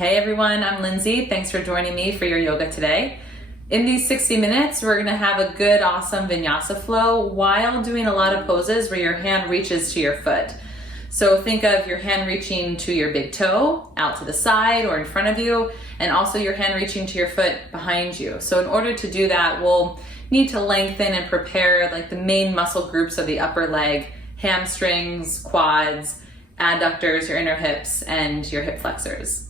Hey everyone, I'm Lindsay. Thanks for joining me for your yoga today. In these 60 minutes, we're gonna have a good, awesome Vinyasa flow while doing a lot of poses where your hand reaches to your foot. So think of your hand reaching to your big toe, out to the side or in front of you, and also your hand reaching to your foot behind you. So in order to do that, we'll need to lengthen and prepare like the main muscle groups of the upper leg, hamstrings, quads, adductors, your inner hips, and your hip flexors.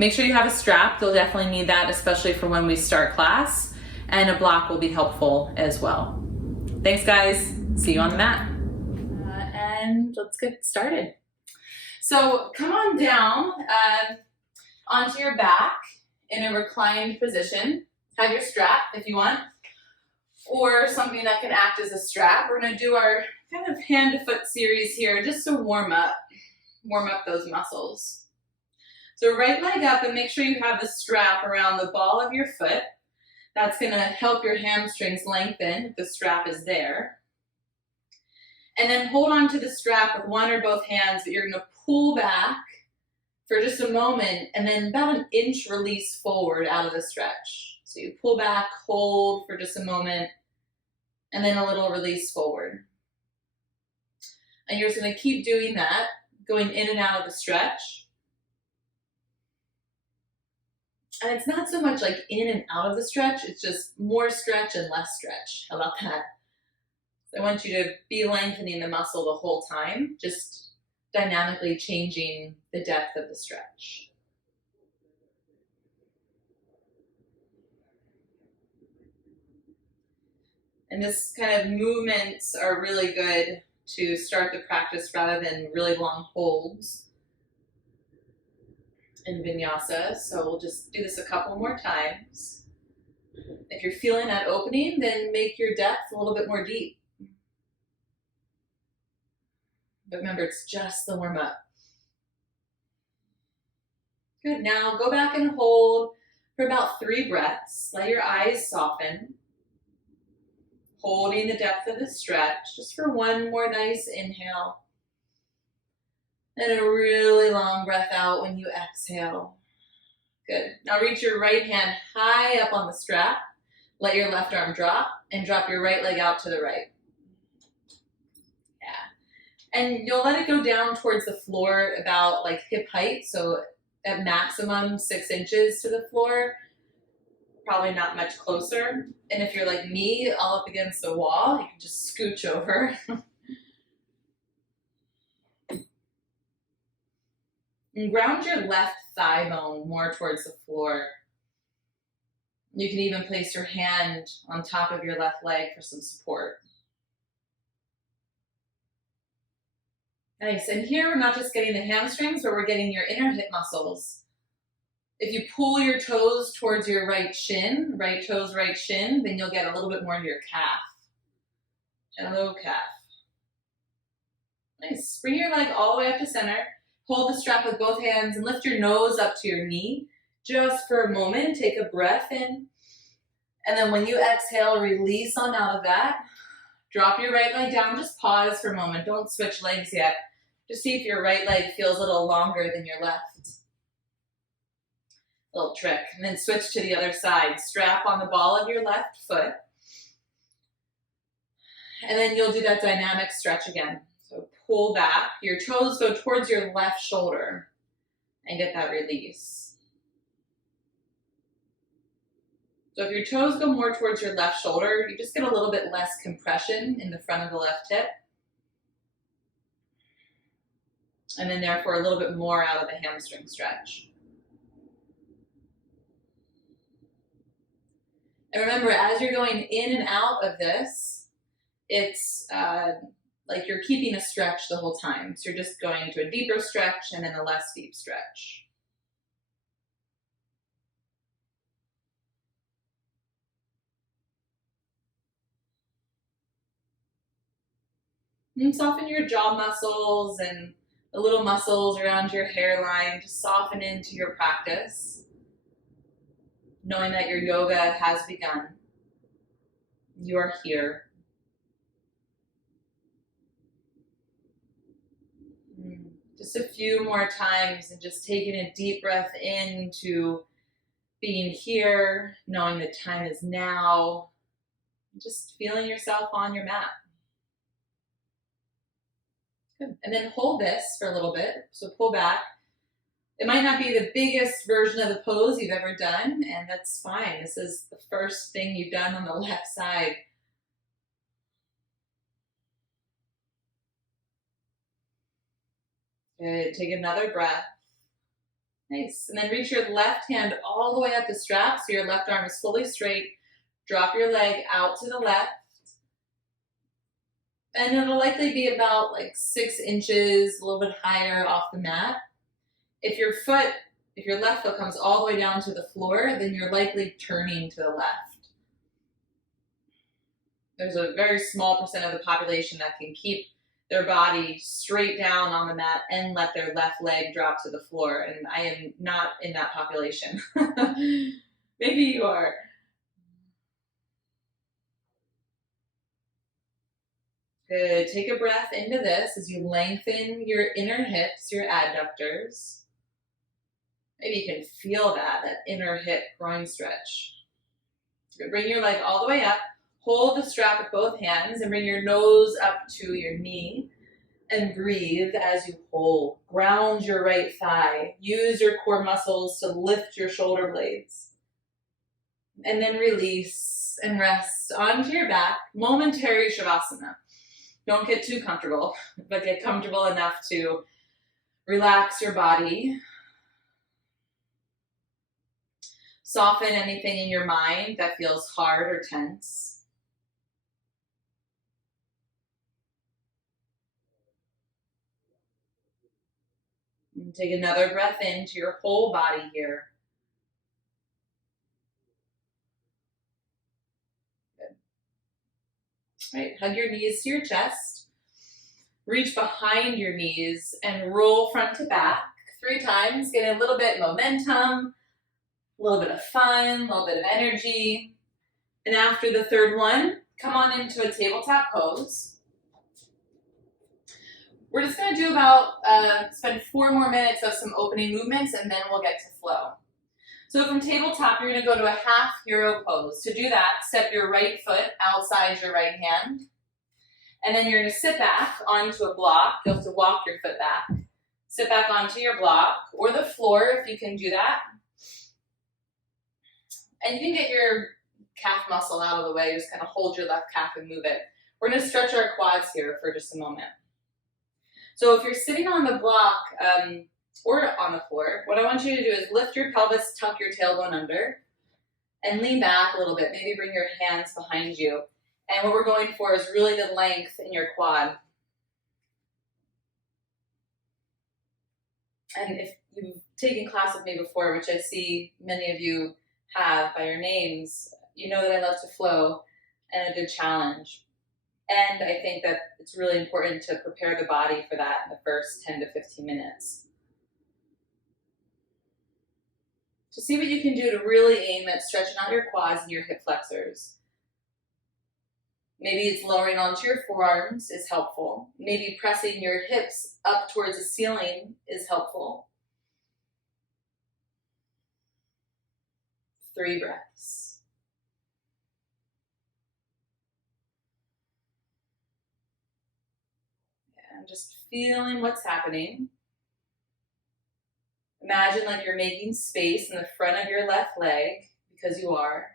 Make sure you have a strap. You'll definitely need that, especially for when we start class, and a block will be helpful as well. Thanks guys, see you on the mat. And let's get started. So come on down onto your back in a reclined position. Have your strap if you want, or something that can act as a strap. We're gonna do our kind of hand to foot series here just to warm up those muscles. So right leg up and make sure you have the strap around the ball of your foot. That's gonna help your hamstrings lengthen if the strap is there. And then hold on to the strap with one or both hands, but you're gonna pull back for just a moment and then about an inch release forward out of the stretch. So you pull back, hold for just a moment, and then a little release forward. And you're just gonna keep doing that, going in and out of the stretch. And it's not so much like in and out of the stretch, it's just more stretch and less stretch. How about that? I want you to be lengthening the muscle the whole time, just dynamically changing the depth of the stretch. And this kind of movements are really good to start the practice rather than really long holds in Vinyasa. So we'll just do this a couple more times. If you're feeling that opening, then make your depth a little bit more deep. But remember, it's just the warm up. Good, now go back and hold for about 3 breaths. Let your eyes soften. Holding the depth of the stretch, just for one more nice inhale. And a really long breath out when you exhale. Good. Now reach your right hand high up on the strap. Let your left arm drop and drop your right leg out to the right. Yeah. And you'll let it go down towards the floor about like hip height. So at maximum 6 inches to the floor, probably not much closer. And if you're like me, all up against the wall, you can just scooch over. And ground your left thigh bone more towards the floor. You can even place your hand on top of your left leg for some support. Nice, and here we're not just getting the hamstrings, but we're getting your inner hip muscles. If you pull your toes towards your right shin, right toes, right shin, then you'll get a little bit more of your calf. Hello, calf. Nice, bring your leg all the way up to center. Hold the strap with both hands and lift your nose up to your knee. Just for a moment, take a breath in. And then when you exhale, release on out of that. Drop your right leg down, just pause for a moment. Don't switch legs yet. Just see if your right leg feels a little longer than your left. Little trick. And then switch to the other side. Strap on the ball of your left foot. And then you'll do that dynamic stretch again. So pull back, your toes go towards your left shoulder and get that release. So if your toes go more towards your left shoulder, you just get a little bit less compression in the front of the left hip. And then therefore a little bit more out of the hamstring stretch. And remember, as you're going in and out of this, it's like you're keeping a stretch the whole time. So you're just going to a deeper stretch and then a less deep stretch. And soften your jaw muscles and the little muscles around your hairline. Just soften into your practice, knowing that your yoga has begun. You are here. Just a few more times, and just taking a deep breath into being here, knowing that time is now, just feeling yourself on your mat. Good. And then hold this for a little bit. So pull back. It might not be the biggest version of the pose you've ever done, and that's fine. This is the first thing you've done on the left side. Good. Take another breath. Nice. And then reach your left hand all the way up the strap so your left arm is fully straight. Drop your leg out to the left. And it'll likely be about like 6 inches, a little bit higher off the mat. If your left foot comes all the way down to the floor, then you're likely turning to the left. There's a very small percent of the population that can keep their body straight down on the mat and let their left leg drop to the floor. And I am not in that population. Maybe you are. Good. Take a breath into this as you lengthen your inner hips, your adductors. Maybe you can feel that inner hip groin stretch. Good. Bring your leg all the way up. Hold the strap with both hands and bring your nose up to your knee and breathe as you hold. Ground your right thigh. Use your core muscles to lift your shoulder blades. And then release and rest onto your back. Momentary Shavasana. Don't get too comfortable, but get comfortable enough to relax your body. Soften anything in your mind that feels hard or tense. And take another breath into your whole body here. Right, hug your knees to your chest. Reach behind your knees and roll front to back 3 times. Get a little bit of momentum, a little bit of fun, a little bit of energy. And after the third one, come on into a tabletop pose. We're just going to do spend 4 more minutes of some opening movements, and then we'll get to flow. So from tabletop, you're going to go to a half hero pose. To do that, step your right foot outside your right hand. And then you're going to sit back onto a block. You'll have to walk your foot back. Sit back onto your block or the floor if you can do that. And you can get your calf muscle out of the way. Just kind of hold your left calf and move it. We're going to stretch our quads here for just a moment. So if you're sitting on the block, or on the floor, what I want you to do is lift your pelvis, tuck your tailbone under, and lean back a little bit. Maybe bring your hands behind you. And what we're going for is really good length in your quad. And if you've taken class with me before, which I see many of you have by your names, you know that I love to flow and a good challenge. And I think that it's really important to prepare the body for that in the first 10 to 15 minutes. So see what you can do to really aim at stretching out your quads and your hip flexors. Maybe it's lowering onto your forearms is helpful. Maybe pressing your hips up towards the ceiling is helpful. 3 breaths. And just feeling what's happening. Imagine like you're making space in the front of your left leg, because you are.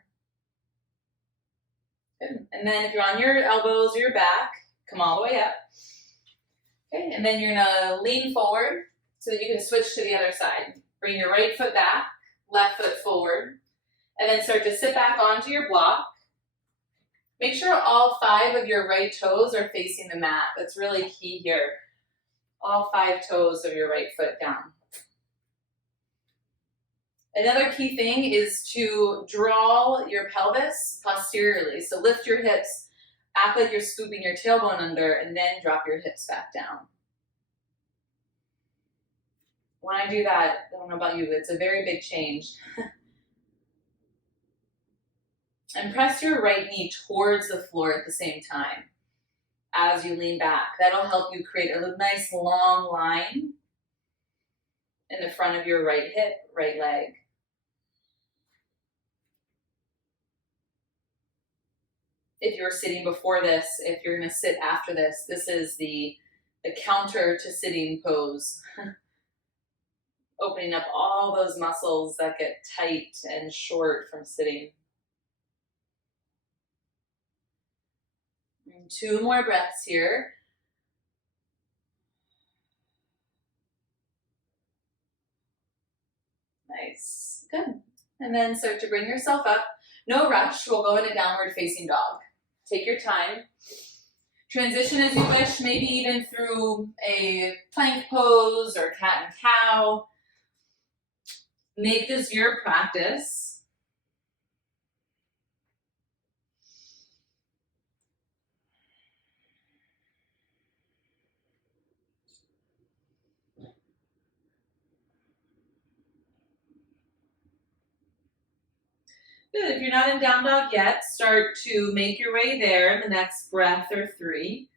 Good. And then if you're on your elbows or your back, come all the way up. Okay, and then you're gonna lean forward so that you can switch to the other side. Bring your right foot back, left foot forward, and then start to sit back onto your block. Make sure all 5 of your right toes are facing the mat. That's really key here. All 5 toes of your right foot down. Another key thing is to draw your pelvis posteriorly. So lift your hips, act like you're scooping your tailbone under, and then drop your hips back down. When I do that, I don't know about you, but it's a very big change. And press your right knee towards the floor at the same time as you lean back. That'll help you create a nice long line in the front of your right hip, right leg. If you're sitting before this, if you're going to sit after this, this is the counter to sitting pose. Opening up all those muscles that get tight and short from sitting. And 2 more breaths here. Nice. Good. And then start to bring yourself up. No rush. We'll go into downward facing dog. Take your time. Transition as you wish, maybe even through a plank pose or cat and cow. Make this your practice. Good. If you're not in down dog yet, start to make your way there in the next breath or 3.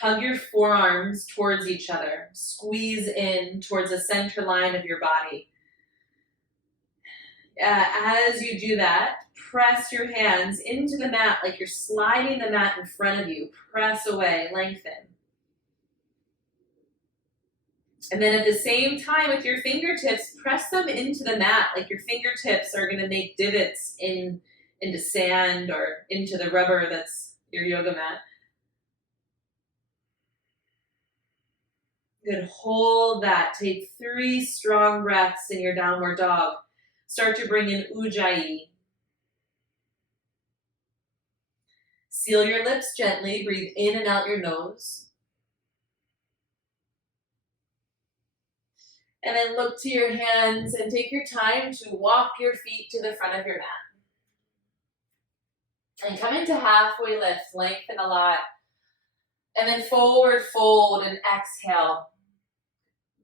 Hug your forearms towards each other. Squeeze in towards the center line of your body. As you do that, press your hands into the mat like you're sliding the mat in front of you. Press away, lengthen. And then at the same time with your fingertips, press them into the mat like your fingertips are going to make divots into sand or into the rubber that's your yoga mat. Good, hold that. Take 3 strong breaths in your downward dog. Start to bring in Ujjayi. Seal your lips gently. Breathe in and out your nose. And then look to your hands and take your time to walk your feet to the front of your mat. And come into halfway lift, lengthen a lot. And then forward fold and exhale.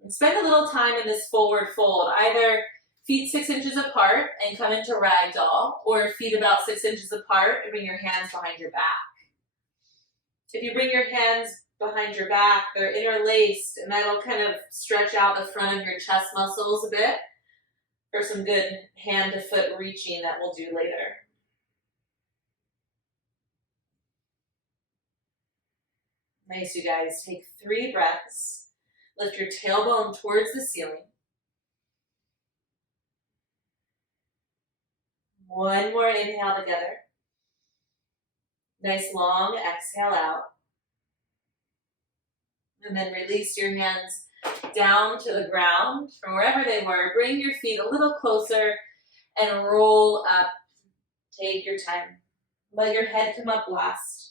And spend a little time in this forward fold. Either feet 6 inches apart and come into ragdoll, or feet about 6 inches apart and bring your hands behind your back. If you bring your hands behind your back, they're interlaced, and that'll kind of stretch out the front of your chest muscles a bit for some good hand to foot reaching that we'll do later. Nice, you guys. Take 3 breaths. Lift your tailbone towards the ceiling. 1 more inhale together. Nice long exhale out. And then release your hands down to the ground from wherever they were. Bring your feet a little closer and roll up. Take your time. Let your head come up last.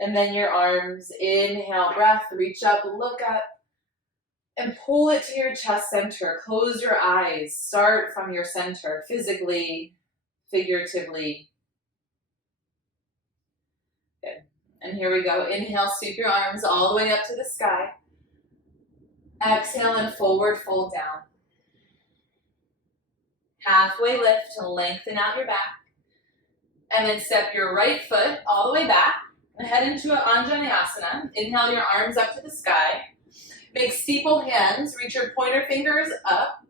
And then your arms, inhale, breath, reach up, look up, and pull it to your chest center. Close your eyes. Start from your center, physically, figuratively. Good. And here we go. Inhale, sweep your arms all the way up to the sky. Exhale and forward fold down. Halfway lift to lengthen out your back. And then step your right foot all the way back. And head into an Anjanasana. Inhale your arms up to the sky. Make steeple hands. Reach your pointer fingers up.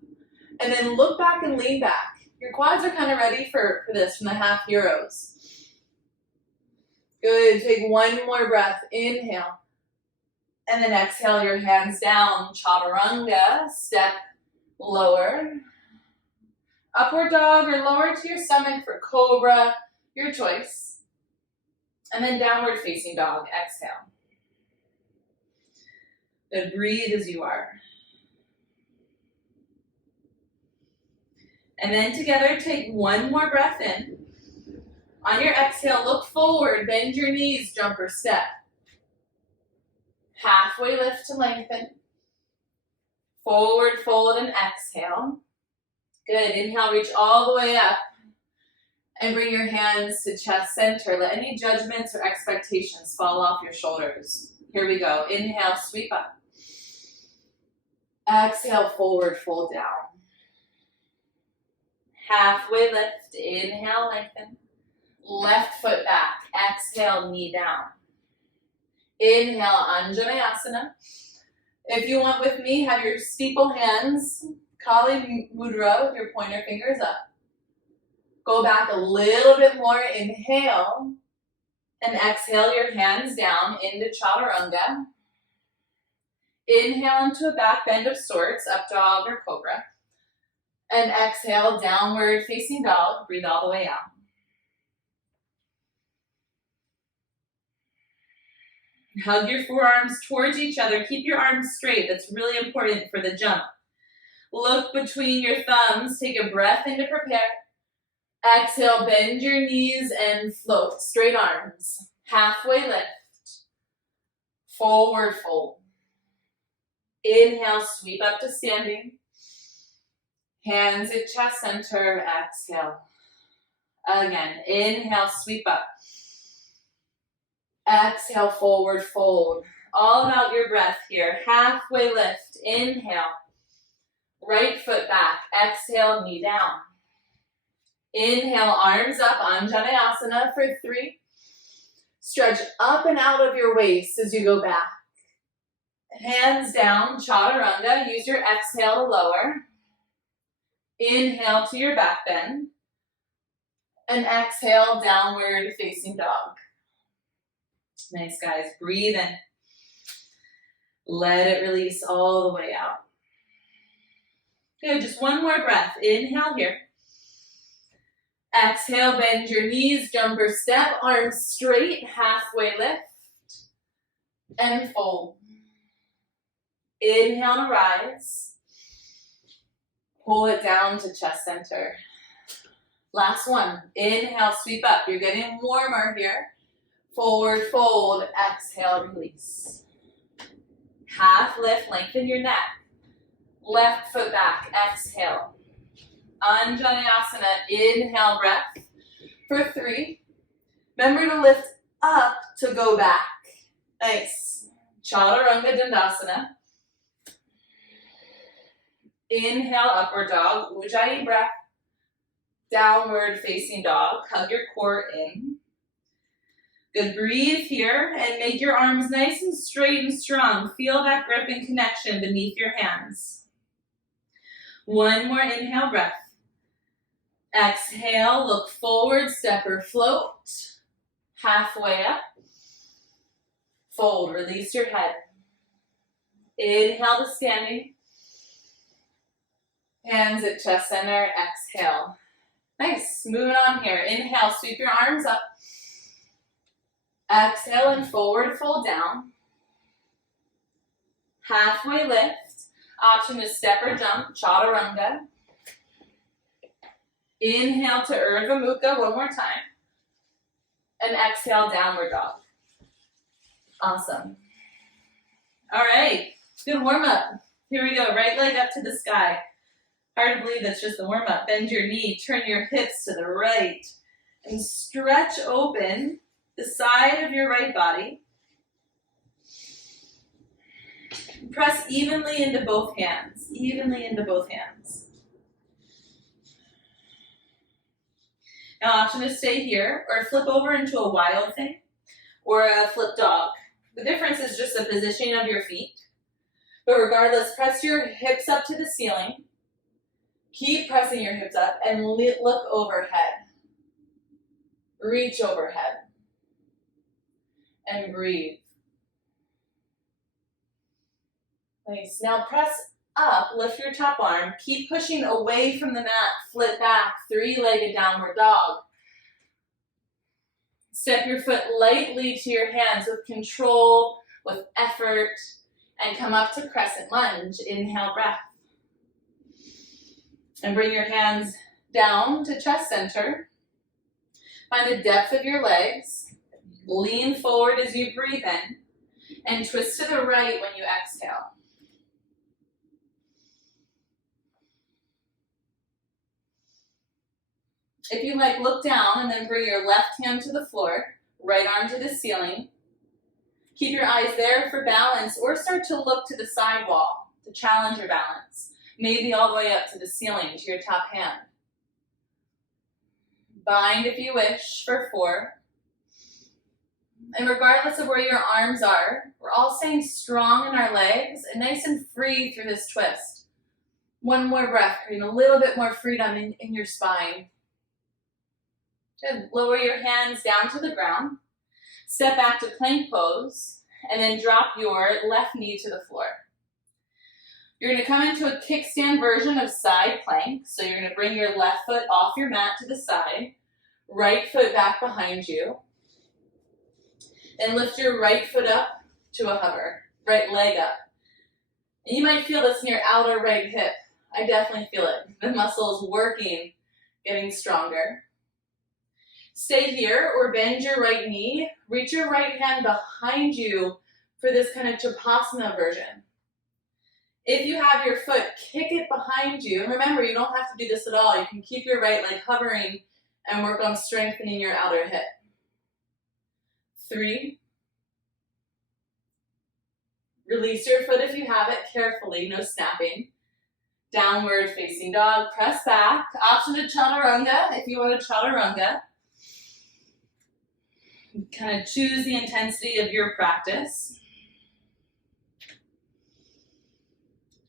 And then look back and lean back. Your quads are kind of ready for this from the half heroes. Good. Take 1 more breath. Inhale. And then exhale your hands down. Chaturanga. Step lower. Upward dog or lower to your stomach for cobra. Your choice. And then downward facing dog, exhale. Then breathe as you are. And then together, take 1 more breath in. On your exhale, look forward, bend your knees, jumper step. Halfway lift to lengthen. Forward fold and exhale. Good, inhale, reach all the way up. And bring your hands to chest center. Let any judgments or expectations fall off your shoulders. Here we go. Inhale, sweep up. Exhale, forward, fold down. Halfway lift, inhale, lengthen. Left foot back, exhale, knee down. Inhale, Anjanasana. If you want with me, have your steeple hands, Kali Mudra with your pointer fingers up. Go back a little bit more, inhale, and exhale your hands down into Chaturanga. Inhale into a back bend of sorts, up dog or cobra. And exhale, downward facing dog, breathe all the way out. Hug your forearms towards each other. Keep your arms straight. That's really important for the jump. Look between your thumbs. Take a breath in to prepare. Exhale, bend your knees and float. Straight arms. Halfway lift. Forward fold. Inhale, sweep up to standing. Hands at chest center. Exhale. Again, inhale, sweep up. Exhale, forward fold. All about your breath here. Halfway lift. Inhale. Right foot back. Exhale, knee down. Inhale, arms up. Anjanasana for 3. Stretch up and out of your waist as you go back. Hands down, Chaturanga. Use your exhale to lower. Inhale to your back bend. And exhale, downward facing dog. Nice, guys. Breathe in. Let it release all the way out. Good, just one more breath. Inhale here. Exhale, bend your knees, jumper step, arms straight, halfway lift, and fold. Inhale to rise. Pull it down to chest center. Last one. Inhale, sweep up. You're getting warmer here. Forward fold, exhale, release. Half lift, lengthen your neck. Left foot back, exhale. Anjanasana, inhale, breath for 3. Remember to lift up to go back. Nice. Chaturanga Dandasana. Inhale, upward dog, Ujjayi breath. Downward facing dog, hug your core in. Good, breathe here and make your arms nice and straight and strong. Feel that grip and connection beneath your hands. One more inhale, breath. Exhale, look forward, step or float. Halfway up. Fold, release your head. Inhale to standing. Hands at chest center, exhale. Nice, moving on here. Inhale, sweep your arms up. Exhale and forward fold down. Halfway lift. Option is step or jump, Chaturanga. Inhale to Urdhva Mukha one more time. And exhale, downward dog. Awesome. All right, good warm up. Here we go, right leg up to the sky. Hard to believe that's just the warm up. Bend your knee, turn your hips to the right, and stretch open the side of your right body. Press evenly into both hands, evenly into both hands. Now, option is stay here or flip over into a wild thing or a flip dog. The difference is just the positioning of your feet. But regardless, press your hips up to the ceiling. Keep pressing your hips up and look overhead. Reach overhead. And breathe. Nice. Now press up, lift your top arm. Keep pushing away from the mat. Flip back, 3-legged downward dog. Step your foot lightly to your hands with control, with effort, and come up to Crescent Lunge. Inhale, breath. And bring your hands down to chest center. Find the depth of your legs. Lean forward as you breathe in. And twist to the right when you exhale. If you like, look down and then bring your left hand to the floor, right arm to the ceiling. Keep your eyes there for balance or start to look to the side wall to challenge your balance. Maybe all the way up to the ceiling, to your top hand. Bind if you wish for 4. And regardless of where your arms are, we're all staying strong in our legs and nice and free through this twist. One more breath, creating a little bit more freedom in your spine. Good. Lower your hands down to the ground. Step back to plank pose, and then drop your left knee to the floor. You're going to come into a kickstand version of side plank. So you're going to bring your left foot off your mat to the side, right foot back behind you. Then lift your right foot up to a hover, right leg up. And you might feel this in your outer right hip. I definitely feel it. The muscles working, getting stronger. Stay here or bend your right knee. Reach your right hand behind you for this kind of Chapasana version. If you have your foot, kick it behind you. And remember, you don't have to do this at all. You can keep your right leg hovering and work on strengthening your outer hip. 3. Release your foot if you have it carefully, no snapping. Downward facing dog, press back. Option to Chaturanga if you want to Chaturanga. Kind of choose the intensity of your practice.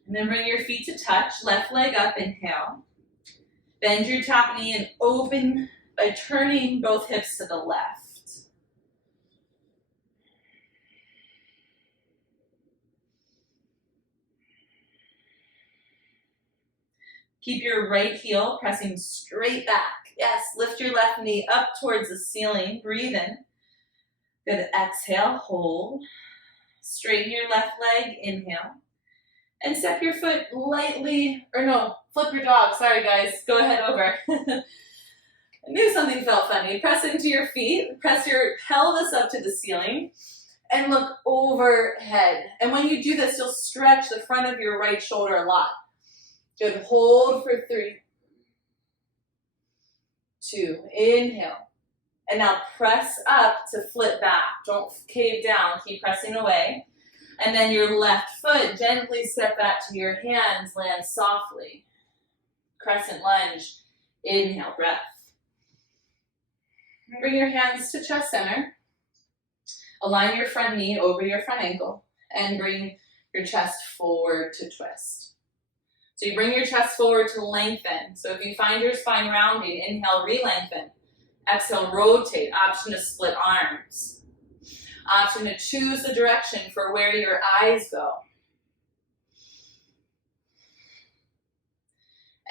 And then bring your feet to touch, left leg up, inhale. Bend your top knee and open by turning both hips to the left. Keep your right heel pressing straight back. Yes, lift your left knee up towards the ceiling. Breathe in. Good. Exhale, hold. Straighten your left leg, inhale. And step your foot lightly, or no, flip your dog. Sorry guys, go ahead over. I knew something felt funny. Press into your feet, press your pelvis up to the ceiling, and look overhead. And when you do this, you'll stretch the front of your right shoulder a lot. Good, hold for 3, 2, inhale. And now press up to flip back. Don't cave down, keep pressing away. And then your left foot, gently step back to your hands, land softly. Crescent lunge, inhale, breath. Bring your hands to chest center. Align your front knee over your front ankle and bring your chest forward to twist. So you bring your chest forward to lengthen. So if you find your spine rounding, inhale, re-lengthen. Exhale, rotate. Option to split arms. Option to choose the direction for where your eyes go.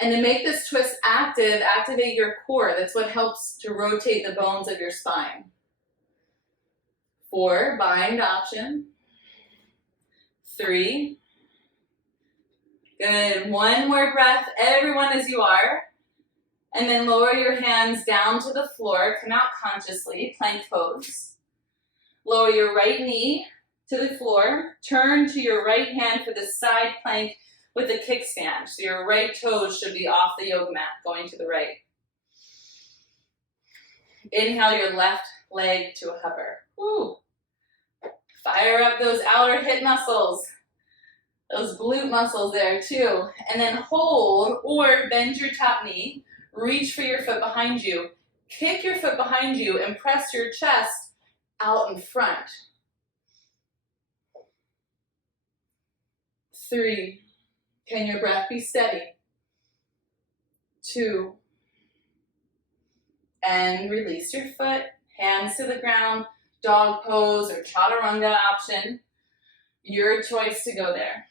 And to make this twist active, activate your core. That's what helps to rotate the bones of your spine. 4, bind option. 3. Good. 1 more breath, everyone as you are. And then lower your hands down to the floor. Come out consciously, plank pose. Lower your right knee to the floor. Turn to your right hand for the side plank with a kickstand. So your right toes should be off the yoga mat, going to the right. Inhale your left leg to a hover. Woo. Fire up those outer hip muscles. Those glute muscles there too. And then hold or bend your top knee. Reach for your foot behind you. Kick your foot behind you and press your chest out in front. 3. Can your breath be steady? 2. And release your foot. Hands to the ground. Dog pose or Chaturanga option. Your choice to go there.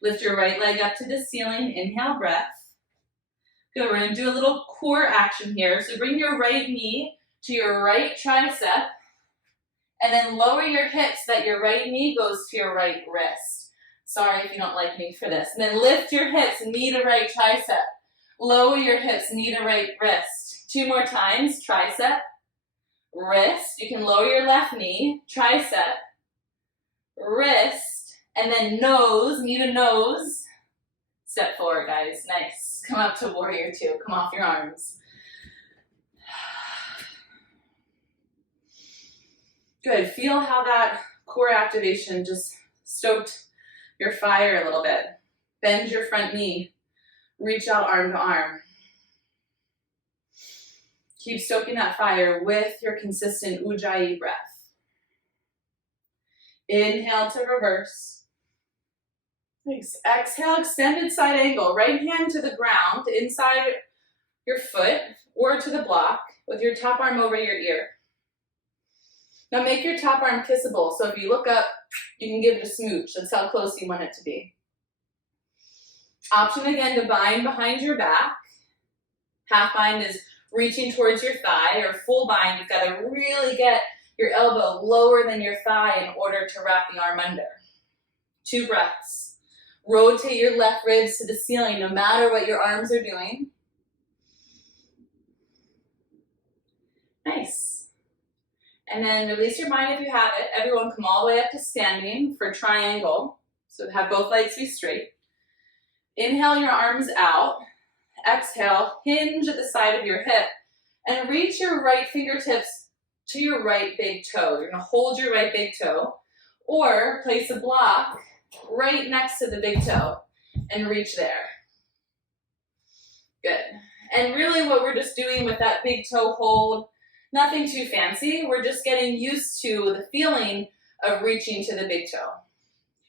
Lift your right leg up to the ceiling. Inhale, breath. Good, we're going to do a little core action here. So bring your right knee to your right tricep. And then lower your hips so that your right knee goes to your right wrist. Sorry if you don't like me for this. And then lift your hips, knee to right tricep. Lower your hips, knee to right wrist. 2 more times, tricep, wrist. You can lower your left knee, tricep, wrist. And then nose, knee to nose. Step forward, guys. Nice. Come up to warrior 2. Come off your arms. Good. Feel how that core activation just stoked your fire a little bit. Bend your front knee. Reach out arm to arm. Keep stoking that fire with your consistent Ujjayi breath. Inhale to reverse. Nice. Exhale, extended side angle. Right hand to the ground, inside your foot, or to the block, with your top arm over your ear. Now make your top arm kissable, so if you look up, you can give it a smooch. That's how close you want it to be. Option again to bind behind your back. Half bind is reaching towards your thigh, or full bind, you've got to really get your elbow lower than your thigh in order to wrap the arm under. 2 breaths. Rotate your left ribs to the ceiling no matter what your arms are doing. Nice. And then release your mind if you have it. Everyone come all the way up to standing for triangle. So have both legs be straight. Inhale your arms out. Exhale, hinge at the side of your hip. And reach your right fingertips to your right big toe. You're going to hold your right big toe. Or place a block right next to the big toe and reach there. Good. And really what we're just doing with that big toe hold, nothing too fancy. We're just getting used to the feeling of reaching to the big toe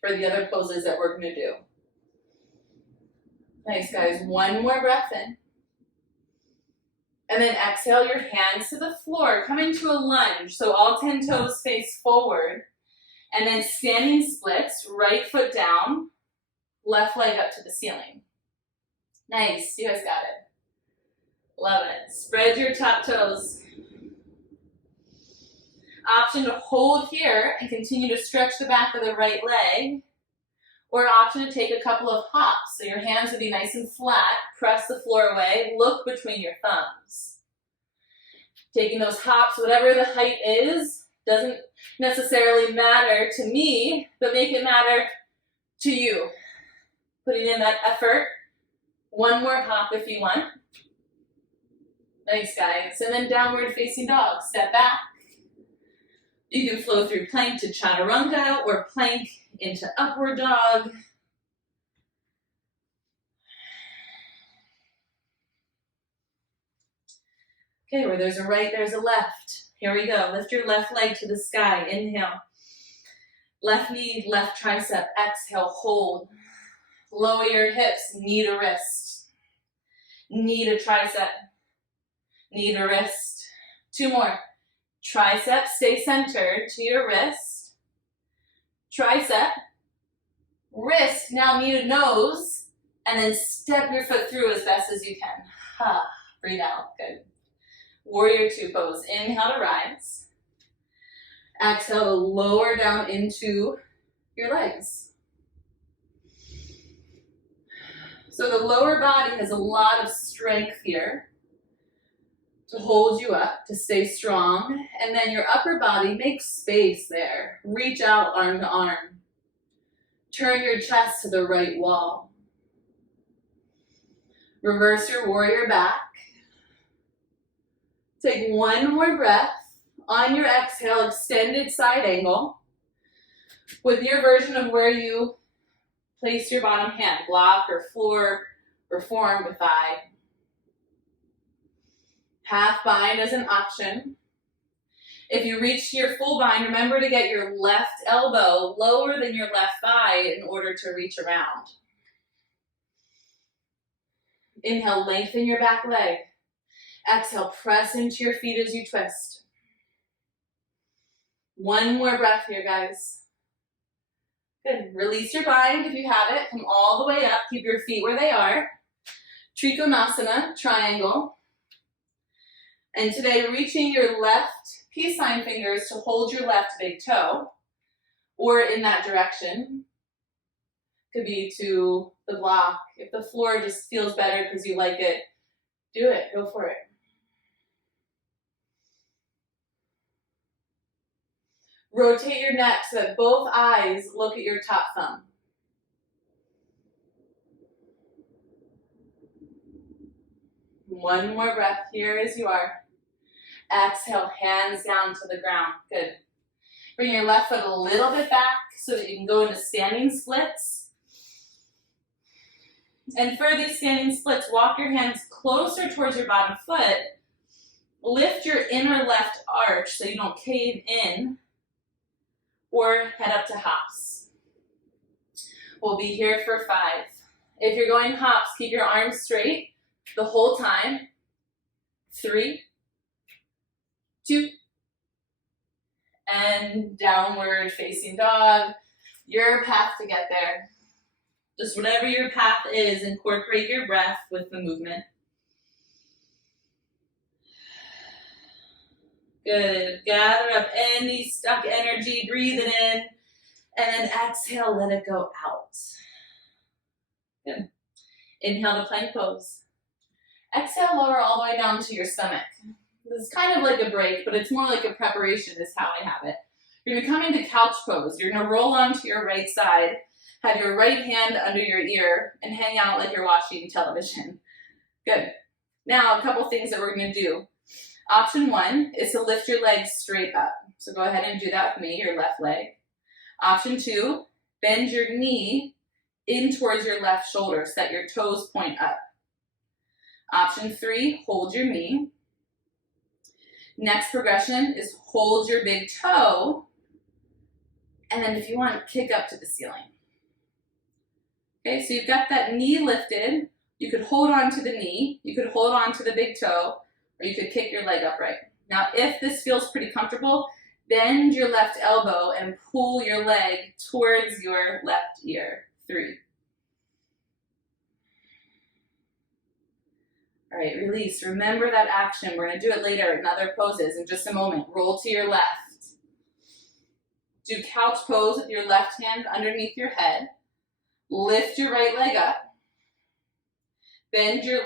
for the other poses that we're going to do. Nice, guys. One more breath in. And then exhale your hands to the floor. Come into a lunge. So all 10 toes face forward. And then standing splits, right foot down, left leg up to the ceiling. Nice. You guys got it. Love it. Spread your top toes. Option to hold here and continue to stretch the back of the right leg. Or option to take a couple of hops. So your hands would be nice and flat. Press the floor away. Look between your thumbs. Taking those hops, whatever the height is, doesn't necessarily matter to me, but make it matter to you. Putting in that effort. One more hop if you want. Nice, guys. And then downward facing dog. Step back. You can flow through plank to chaturanga or plank into upward dog. Okay, where there's a right, there's a left. Here we go. Lift your left leg to the sky. Inhale. Left knee, left tricep. Exhale, hold. Lower your hips, knee to wrist. Knee to tricep. Knee to wrist. 2 more. Tricep, stay centered to your wrist. Tricep. Wrist, now knee to nose. And then step your foot through as best as you can. Breathe out. Good. Warrior 2 pose. Inhale to rise. Exhale to lower down into your legs. So the lower body has a lot of strength here to hold you up, to stay strong. And then your upper body, make space there. Reach out arm to arm. Turn your chest to the right wall. Reverse your warrior back. Take one more breath. On your exhale, extended side angle. With your version of where you place your bottom hand, block or floor or forearm to thigh. Half bind as an option. If you reach your full bind, remember to get your left elbow lower than your left thigh in order to reach around. Inhale, lengthen your back leg. Exhale, press into your feet as you twist. One more breath here, guys. Good. Release your bind if you have it. Come all the way up. Keep your feet where they are. Triconasana Triangle. And today, reaching your left peace sign fingers to hold your left big toe, or in that direction. Could be to the block. If the floor just feels better because you like it, do it. Go for it. Rotate your neck so that both eyes look at your top thumb. One more breath here as you are. Exhale, hands down to the ground. Good. Bring your left foot a little bit back so that you can go into standing splits. And for these standing splits, walk your hands closer towards your bottom foot. Lift your inner left arch so you don't cave in, or head up to hops. We'll be here for 5. If you're going hops, keep your arms straight the whole time. 3, 2, and downward facing dog. Your path to get there. Just whatever your path is, incorporate your breath with the movement. Good. Gather up any stuck energy, breathe it in, and then exhale, let it go out. Good. Inhale to plank pose. Exhale, lower all the way down to your stomach. This is kind of like a break, but it's more like a preparation is how I have it. You're gonna come into couch pose. You're gonna roll onto your right side, have your right hand under your ear, and hang out like you're watching television. Good. Now, a couple things that we're gonna do. Option 1 is to lift your legs straight up. So go ahead and do that with me, your left leg. Option 2, bend your knee in towards your left shoulder so that your toes point up. Option 3, hold your knee. Next progression is hold your big toe, and then if you want, kick up to the ceiling. Okay, so you've got that knee lifted. You could hold on to the knee, you could hold on to the big toe, or you could kick your leg upright. Now, if this feels pretty comfortable, bend your left elbow and pull your leg towards your left ear. 3. All right, release. Remember that action. We're going to do it later in other poses in just a moment. Roll to your left. Do couch pose with your left hand underneath your head. Lift your right leg up. Bend your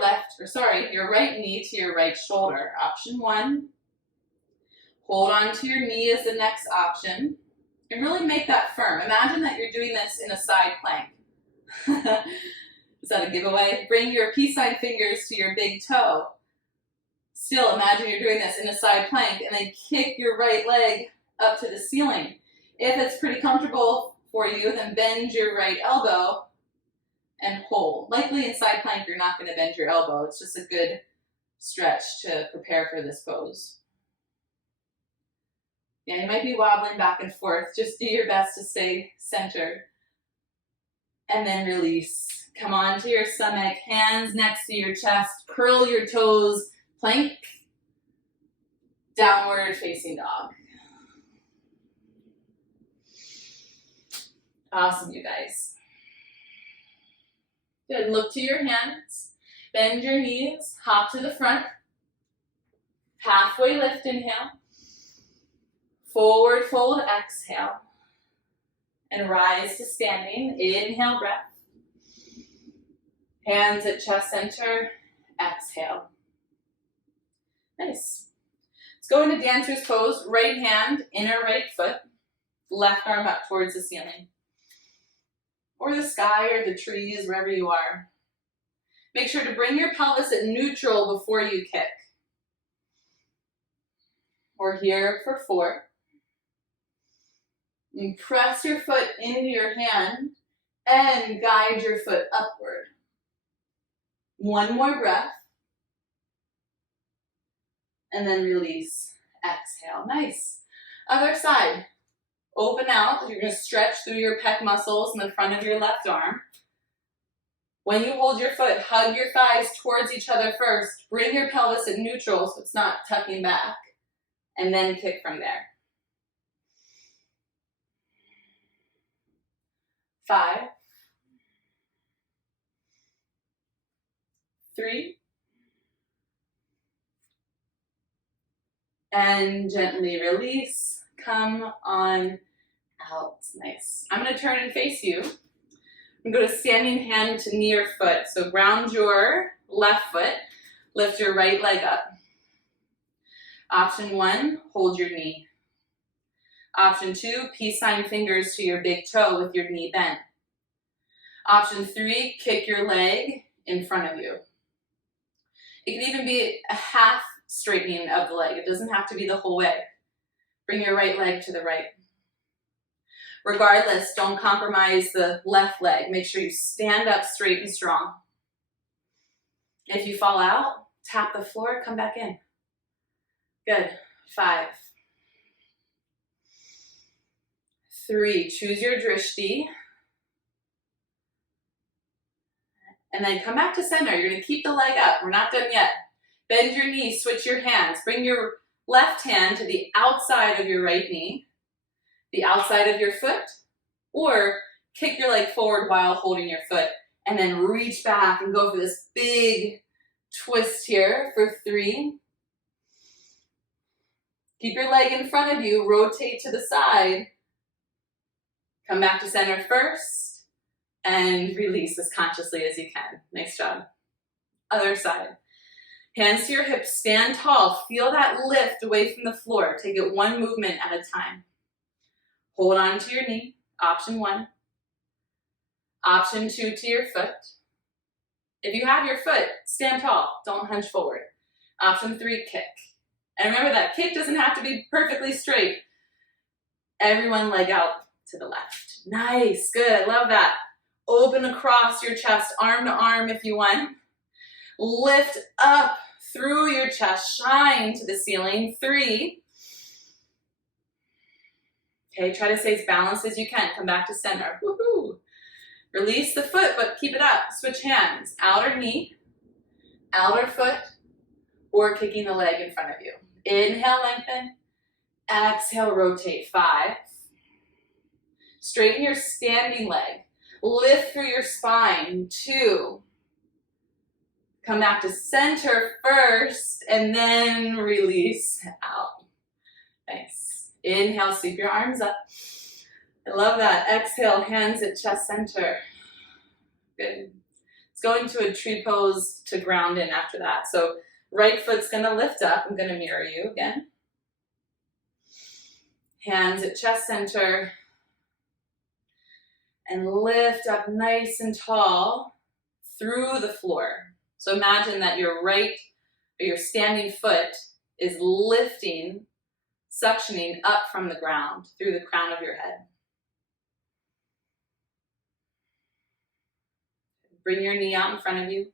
your right knee to your right shoulder. Option 1. Hold on to your knee as the next option. And really make that firm. Imagine that you're doing this in a side plank. Is that a giveaway? Bring your peace sign fingers to your big toe. Still, imagine you're doing this in a side plank and then kick your right leg up to the ceiling. If it's pretty comfortable for you, then bend your right elbow and hold. Likely in side plank, you're not going to bend your elbow. It's just a good stretch to prepare for this pose. Yeah, you might be wobbling back and forth. Just do your best to stay centered. And then release. Come onto your stomach, hands next to your chest, curl your toes, plank, downward facing dog. Awesome, you guys. Good, look to your hands, bend your knees, hop to the front, halfway lift, inhale, forward fold, exhale, and rise to standing, inhale, breath. Hands at chest center, exhale. Nice. Let's go into dancer's pose. Right hand, inner right foot, left arm up towards the ceiling. Or the sky or the trees, wherever you are. Make sure to bring your pelvis at neutral before you kick. We're here for 4. And press your foot into your hand and guide your foot upward. 1 more breath. And then release. Exhale. Nice. Other side. Open out. You're going to stretch through your pec muscles in the front of your left arm. When you hold your foot, hug your thighs towards each other first. Bring your pelvis at neutral so it's not tucking back. And then kick from there. 5. 3. And gently release. Come on out. Nice. I'm going to turn and face you. I'm going to go to standing hand to knee or foot. So ground your left foot. Lift your right leg up. Option 1, hold your knee. Option 2, peace sign fingers to your big toe with your knee bent. Option 3, kick your leg in front of you. It can even be a half straightening of the leg. It doesn't have to be the whole way. Bring your right leg to the right. Regardless, don't compromise the left leg. Make sure you stand up straight and strong. If you fall out, tap the floor, come back in. Good. 5, 3, choose your drishti. And then come back to center. You're gonna keep the leg up. We're not done yet. Bend your knee, switch your hands. Bring your left hand to the outside of your right knee, the outside of your foot, or kick your leg forward while holding your foot, and then reach back and go for this big twist here for 3. Keep your leg in front of you, rotate to the side. Come back to center first, and release as consciously as you can. Nice job. Other side. Hands to your hips, stand tall. Feel that lift away from the floor. Take it one movement at a time. Hold on to your knee, option 1. Option 2 to your foot. If you have your foot, stand tall, don't hunch forward. Option 3, kick. And remember that kick doesn't have to be perfectly straight. Everyone leg out to the left. Nice, good, I love that. Open across your chest, arm to arm if you want. Lift up through your chest, shine to the ceiling. 3. Okay, try to stay as balanced as you can. Come back to center. Woohoo! Release the foot, but keep it up. Switch hands. Outer knee, outer foot, or kicking the leg in front of you. Inhale, lengthen. Exhale, rotate. 5. Straighten your standing leg. Lift through your spine. 2. Come back to center first, and then release out. Nice. Inhale, sweep your arms up. I love that. Exhale, hands at chest center. Good. Let's go into a tree pose to ground in after that. So right foot's gonna lift up. I'm gonna mirror you again. Hands at chest center. And lift up nice and tall through the floor. So imagine that your standing foot is lifting, suctioning up from the ground through the crown of your head. Bring your knee out in front of you.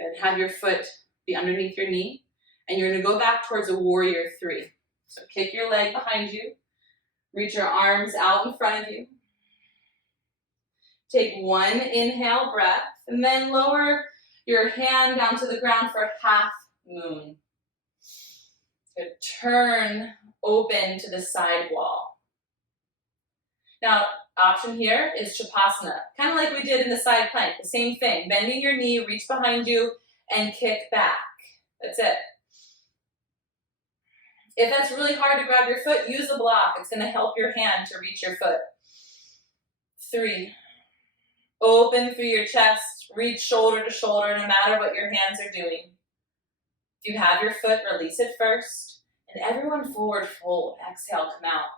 Good. Have your foot be underneath your knee. And you're gonna go back towards a warrior 3. So kick your leg behind you. Reach your arms out in front of you. Take one inhale breath, and then lower your hand down to the ground for half moon. Good. Turn open to the side wall. Now, option here is Chapasana, kind of like we did in the side plank, the same thing. Bending your knee, reach behind you, and kick back. That's it. If that's really hard to grab your foot, use a block. It's going to help your hand to reach your foot. 3. Open through your chest, reach shoulder to shoulder, no matter what your hands are doing. If you have your foot, release it first. And everyone forward fold. Exhale, come out.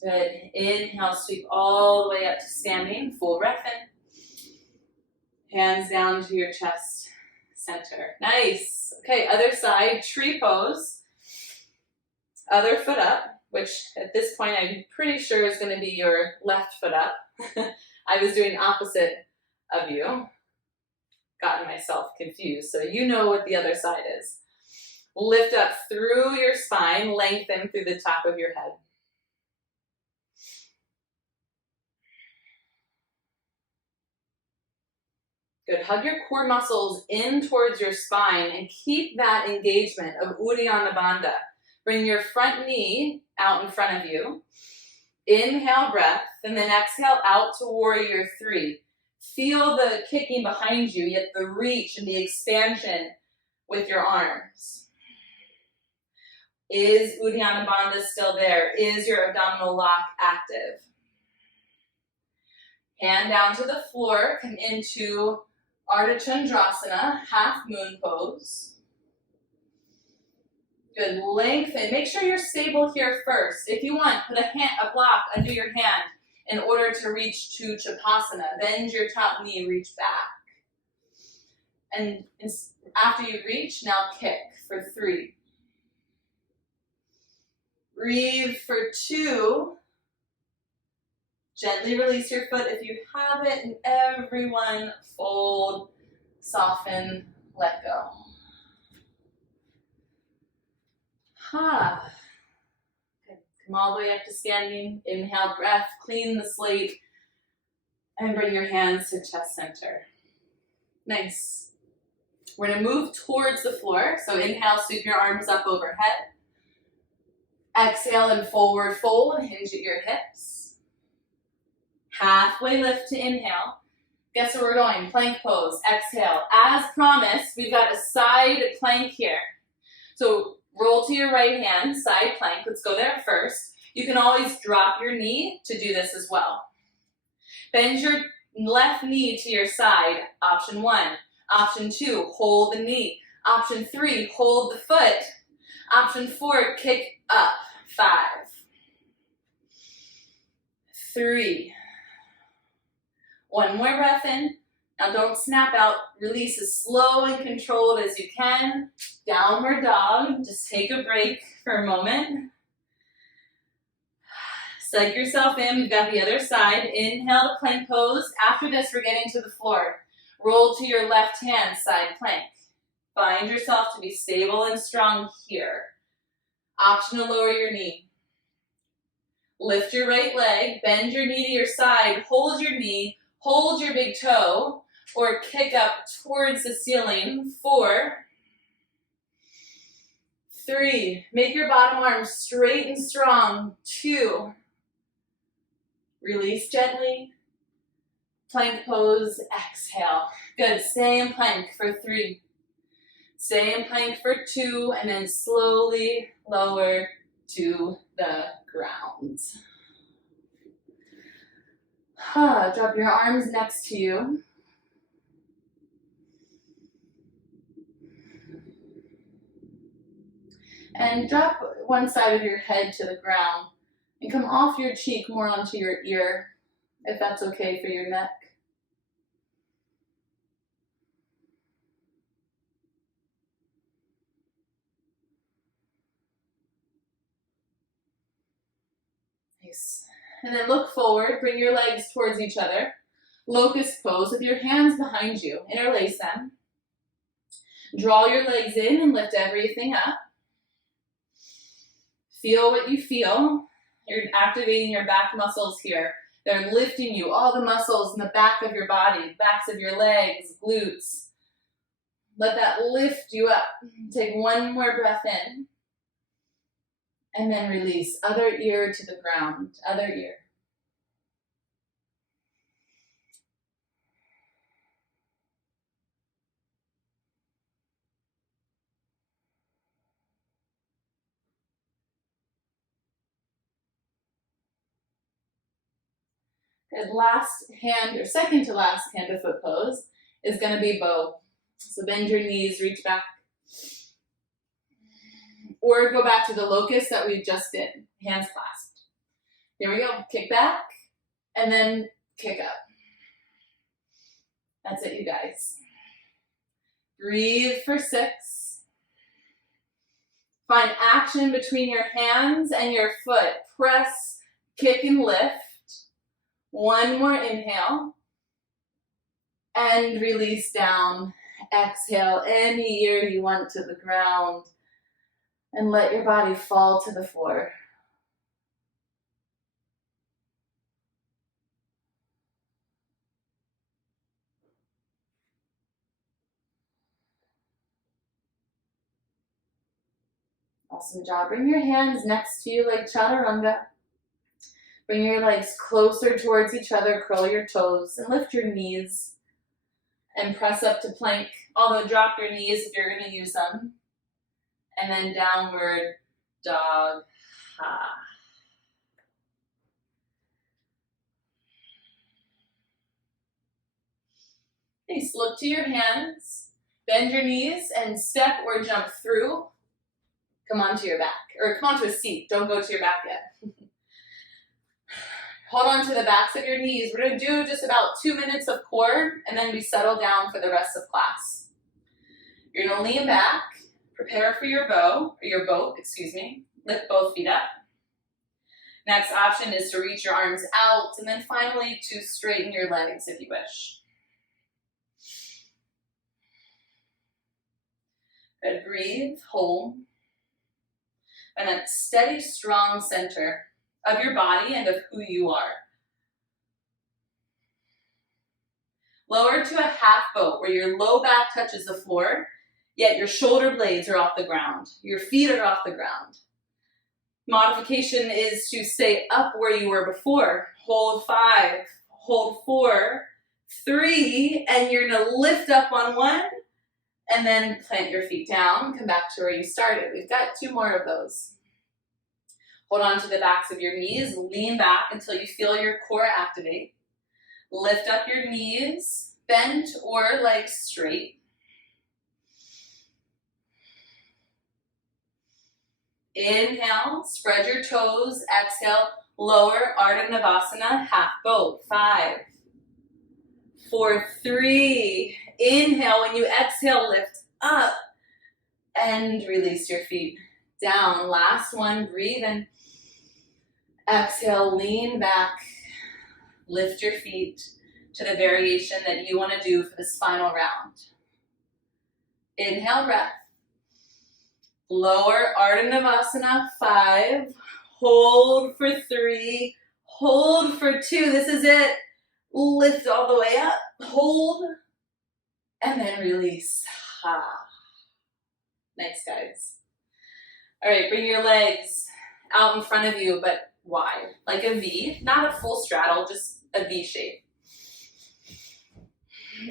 Good. Inhale, sweep all the way up to standing. Full breath in. Hands down to your chest center. Nice. Okay, other side, tree pose. Other foot up, which at this point I'm pretty sure is going to be your left foot up. I was doing opposite of you. Gotten myself confused, so you know what the other side is. Lift up through your spine, lengthen through the top of your head. Good. Hug your core muscles in towards your spine and keep that engagement of Uddiyana Bandha. Bring your front knee out in front of you. Inhale, breath, and then exhale out to warrior 3. Feel the kicking behind you, yet the reach and the expansion with your arms. Is Uddiyana Bandha still there? Is your abdominal lock active? Hand down to the floor, come into Artichandrasana, half moon pose. Good, lengthen. Make sure you're stable here first. If you want, put a block under your hand in order to reach to Chapasana. Bend your top knee, reach back. And after you reach, now kick for 3. Breathe for 2. Gently release your foot if you have it, and everyone fold, soften, let go. Good. Come all the way up to standing. Inhale, breath, clean the slate, and bring your hands to chest center. Nice. We're gonna move towards the floor. So inhale, sweep your arms up overhead. Exhale and forward fold and hinge at your hips. Halfway lift to inhale. Guess where we're going? Plank pose. Exhale. As promised, we've got a side plank here. So roll to your right hand, side plank. Let's go there first. You can always drop your knee to do this as well. Bend your left knee to your side. Option 1. Option 2, hold the knee. Option 3, hold the foot. Option 4, kick up. 5, 3. One more breath in. Now don't snap out. Release as slow and controlled as you can. Downward dog. Just take a break for a moment. Psych yourself in. We've got the other side. Inhale to plank pose. After this, we're getting to the floor. Roll to your left hand, side plank. Find yourself to be stable and strong here. Option to lower your knee. Lift your right leg, bend your knee to your side, hold your knee, hold your big toe, or kick up towards the ceiling. 4, 3, make your bottom arm straight and strong. 2, release gently. Plank pose, exhale. Good, stay in plank for 3. Stay in plank for 2, and then slowly lower to the ground. Drop your arms next to you. And drop one side of your head to the ground and come off your cheek more onto your ear, if that's okay for your neck. Nice. And then look forward, bring your legs towards each other. Locust pose with your hands behind you. Interlace them. Draw your legs in and lift everything up. Feel what you feel. You're activating your back muscles here. They're lifting you, all the muscles in the back of your body, backs of your legs, glutes. Let that lift you up. Take one more breath in. And then release. Other ear to the ground. Other ear. Good. Last hand, or second to last hand to foot pose is going to be bow. So bend your knees, reach back. Or go back to the locust that we just did. Hands clasped. Here we go. Kick back and then kick up. That's it, you guys. Breathe for 6. Find action between your hands and your foot. Press, kick, and lift. One more inhale. And release down. Exhale any ear you want to the ground. And let your body fall to the floor. Awesome job. Bring your hands next to you like Chaturanga. Bring your legs closer towards each other, curl your toes, and lift your knees. And press up to plank, although drop your knees if you're going to use them. And then downward dog. Nice. Look to your hands. Bend your knees and step or jump through. Come onto your back, or come onto a seat. Don't go to your back yet. Hold on to the backs of your knees. We're going to do just about 2 minutes of core, and then we settle down for the rest of class. You're going to lean back, prepare for your bow, or your boat, excuse me. Lift both feet up. Next option is to reach your arms out, and then finally to straighten your legs if you wish. Good, breathe, hold. And a steady, strong center of your body and of who you are. Lower to a half boat where your low back touches the floor, yet your shoulder blades are off the ground. Your feet are off the ground. Modification is to stay up where you were before. Hold 5, hold 4, 3, and you're gonna lift up on 1, and then plant your feet down, come back to where you started. We've got 2 more of those. Hold on to the backs of your knees, lean back until you feel your core activate. Lift up your knees, bent or legs straight. Inhale, spread your toes, exhale, lower Artichandrasana, half boat. 5, 4, 3. Inhale, when you exhale, lift up and release your feet down. Last one, breathe in. Exhale, lean back, lift your feet to the variation that you want to do for this final round. Inhale, breath. Lower Artichandrasana, 5. Hold for 3. Hold for 2. This is it. Lift all the way up. Hold. And then release. Nice, guys. All right, bring your legs out in front of you, but wide, like a V, not a full straddle, just a V shape.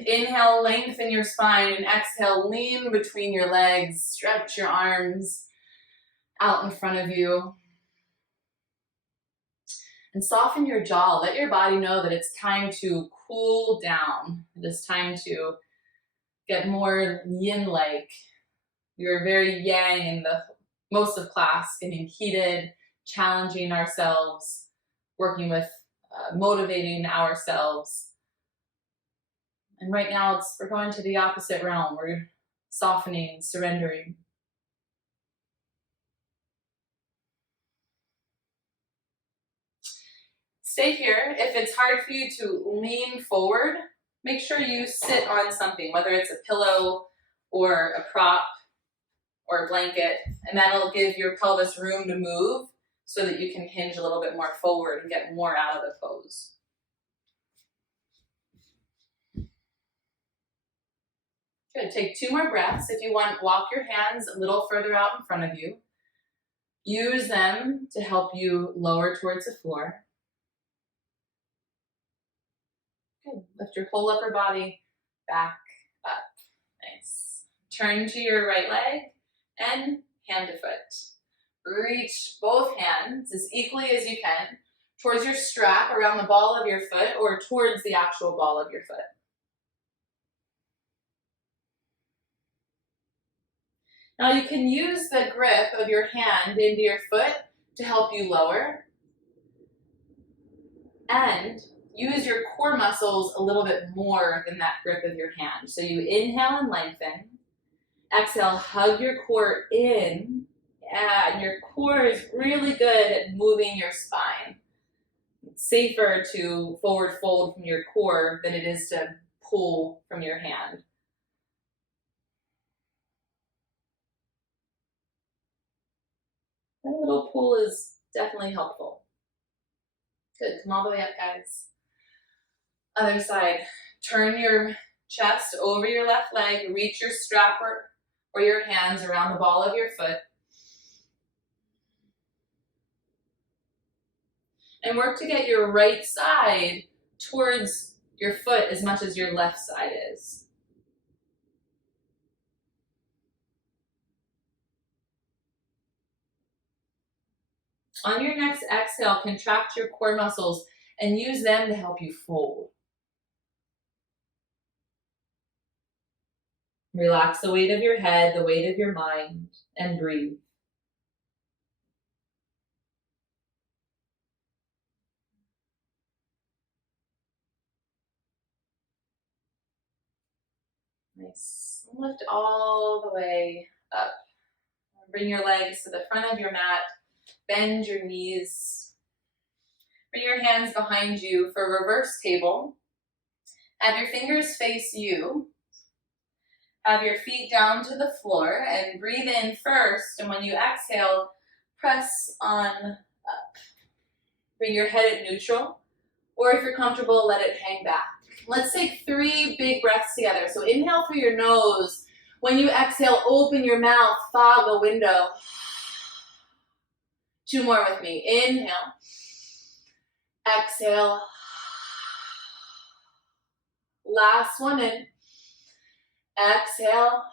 Inhale, lengthen your spine, and exhale, lean between your legs, stretch your arms out in front of you. And soften your jaw. Let your body know that it's time to cool down. It is time to get more yin-like. You're very yang in the most of class, getting heated, challenging ourselves, working with motivating ourselves. And right now we're going to the opposite realm. We're softening, surrendering. Stay here. If it's hard for you to lean forward, make sure you sit on something, whether it's a pillow or a prop or a blanket, and that'll give your pelvis room to move so that you can hinge a little bit more forward and get more out of the pose. Good, take 2 more breaths. If you want, walk your hands a little further out in front of you. Use them to help you lower towards the floor. Good, lift your whole upper body back up. Nice. Turn to your right leg and hand to foot. Reach both hands as equally as you can towards your strap around the ball of your foot or towards the actual ball of your foot. Now you can use the grip of your hand into your foot to help you lower, and use your core muscles a little bit more than that grip of your hand. So you inhale and lengthen. Exhale, hug your core in. Yeah, and your core is really good at moving your spine. It's safer to forward fold from your core than it is to pull from your hand. That little pull is definitely helpful. Good, come all the way up, guys. Other side, turn your chest over your left leg, reach your strap or your hands around the ball of your foot. And work to get your right side towards your foot as much as your left side is. On your next exhale, contract your core muscles and use them to help you fold. Relax the weight of your head, the weight of your mind, and breathe. Nice. Lift all the way up. Bring your legs to the front of your mat. Bend your knees. Bring your hands behind you for reverse table. Have your fingers face you. Have your feet down to the floor and breathe in first. And when you exhale, press on up. Bring your head at neutral. Or if you're comfortable, let it hang back. Let's take 3 big breaths together. So inhale through your nose. When you exhale, open your mouth, fog a window. 2 more with me. Inhale. Exhale. Last one in. Exhale.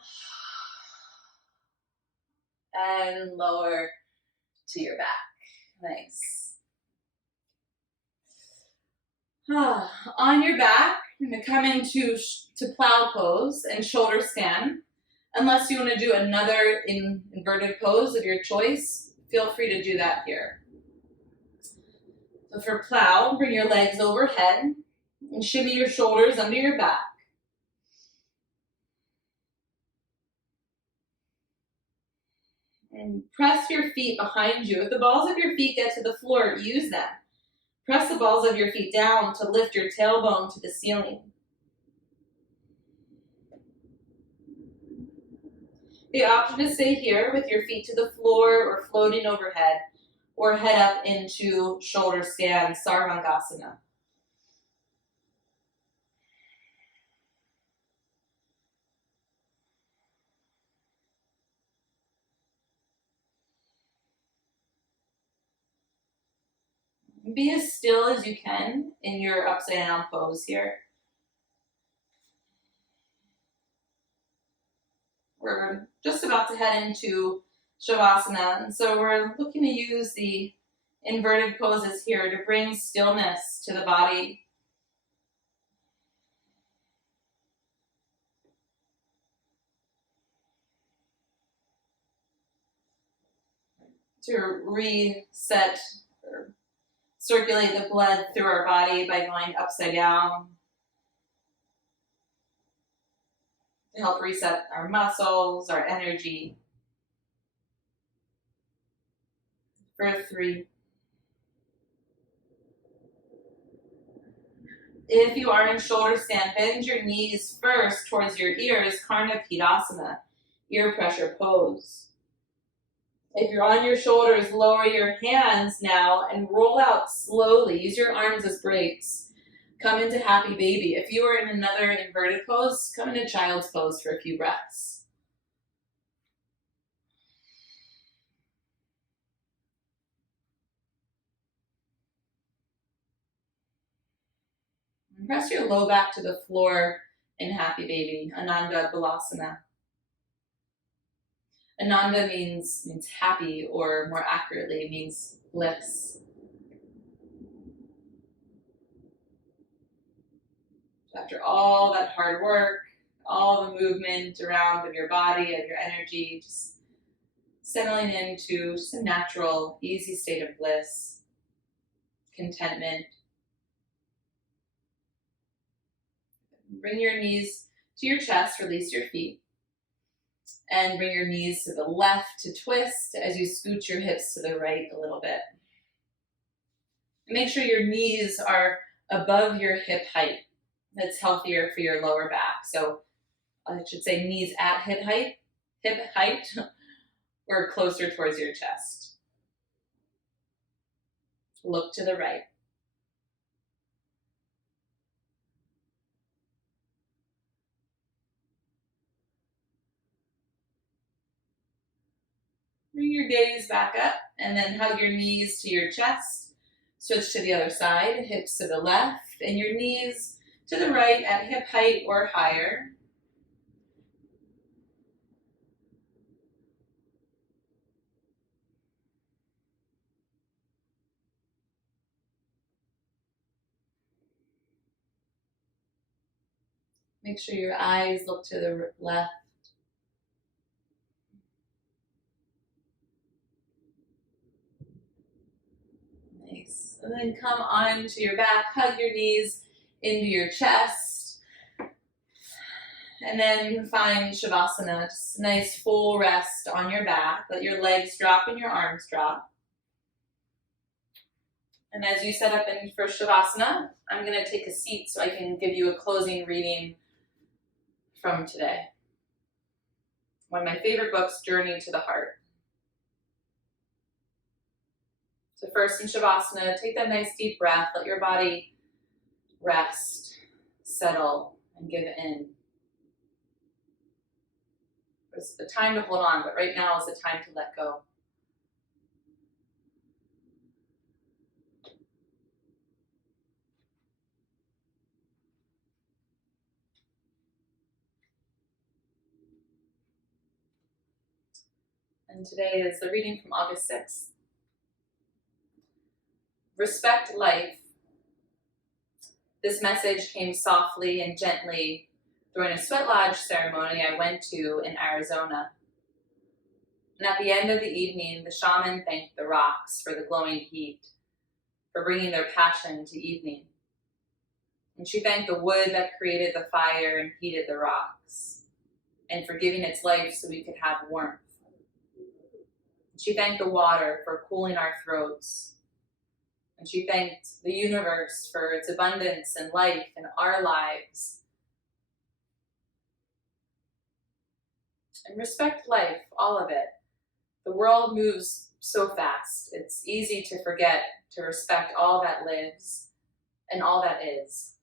And lower to your back. Nice. On your back, you're going to come into plow pose and shoulder stand. Unless you want to do another inverted pose of your choice, feel free to do that here. So for plow, bring your legs overhead and shimmy your shoulders under your back. And press your feet behind you. If the balls of your feet get to the floor, use them. Press the balls of your feet down to lift your tailbone to the ceiling. The option to stay here with your feet to the floor or floating overhead, or head up into shoulder stand, Sarvangasana. Be as still as you can in your upside down pose here. We're just about to head into Shavasana, and so we're looking to use the inverted poses here to bring stillness to the body. To reset or circulate the blood through our body by going upside down. To help reset our muscles, our energy. For 3. If you are in shoulder stand, bend your knees first towards your ears, Karnapidasana, ear pressure pose. If you're on your shoulders, lower your hands now and roll out slowly. Use your arms as brakes. Come into happy baby. If you are in another inverted pose, come into child's pose for a few breaths. And press your low back to the floor in happy baby, Ananda, Balasana. Ananda means happy, or more accurately means bliss. After all that hard work, all the movement around of your body, of your energy, just settling into just a natural, easy state of bliss, contentment. Bring your knees to your chest, release your feet. And bring your knees to the left to twist as you scoot your hips to the right a little bit. Make sure your knees are above your hip height. That's healthier for your lower back. So I should say knees at hip height, or closer towards your chest. Look to the right. Bring your gaze back up and then hug your knees to your chest. Switch to the other side, hips to the left, and your knees to the right at hip height or higher. Make sure your eyes look to the left. Nice. And then come on to your back, hug your knees into your chest. And then find Shavasana, just a nice full rest on your back. Let your legs drop and your arms drop. And as you set up in for Shavasana, I'm going to take a seat so I can give you a closing reading from today. One of my favorite books, Journey to the Heart. So first in Shavasana, take that nice deep breath. Let your body rest, settle, and give in. There's the time to hold on, but right now is the time to let go. And today is the reading from August 6th. Respect life. This message came softly and gently during a sweat lodge ceremony I went to in Arizona. And at the end of the evening, the shaman thanked the rocks for the glowing heat, for bringing their passion to evening. And she thanked the wood that created the fire and heated the rocks, and for giving its life so we could have warmth. She thanked the water for cooling our throats. And she thanked the universe for its abundance and life in our lives. And respect life, all of it. The world moves so fast. It's easy to forget to respect all that lives and all that is.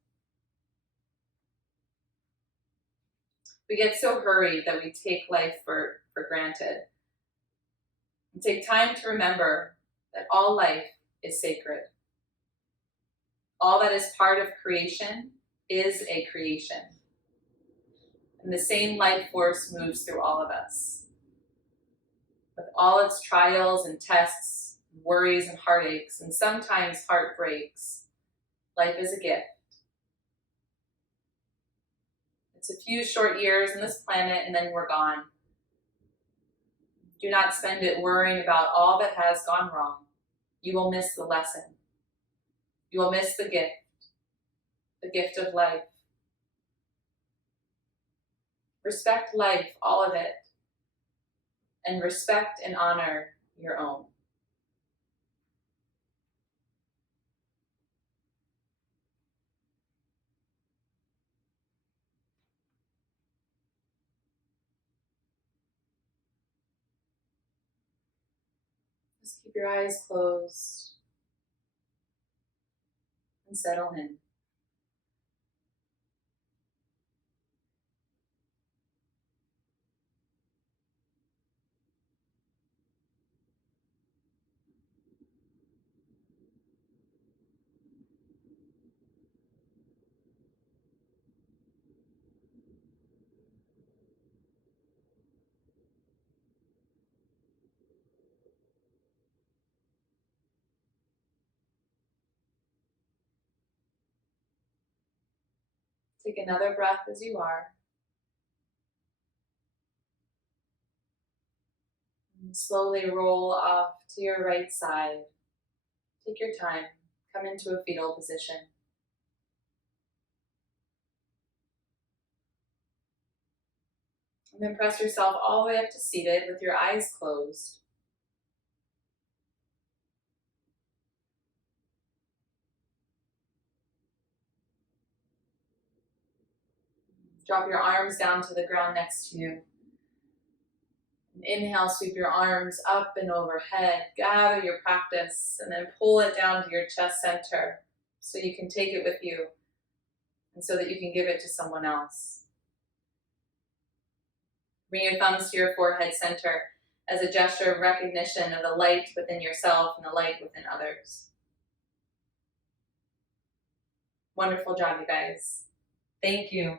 We get so hurried that we take life for granted. And take time to remember that all life is sacred. All that is part of creation is a creation. And the same life force moves through all of us. With all its trials and tests, worries and heartaches, and sometimes heartbreaks, life is a gift. It's a few short years on this planet and then we're gone. Do not spend it worrying about all that has gone wrong. You will miss the lesson. You will miss the gift of life. Respect life, all of it, and respect and honor your own. Just keep your eyes closed and settle in. Take another breath as you are. And slowly roll off to your right side. Take your time. Come into a fetal position. And then press yourself all the way up to seated with your eyes closed. Drop your arms down to the ground next to you. And inhale, sweep your arms up and overhead. Gather your practice and then pull it down to your chest center so you can take it with you and so that you can give it to someone else. Bring your thumbs to your forehead center as a gesture of recognition of the light within yourself and the light within others. Wonderful job, you guys. Thank you.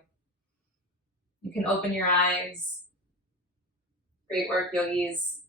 You can open your eyes. Great work, yogis.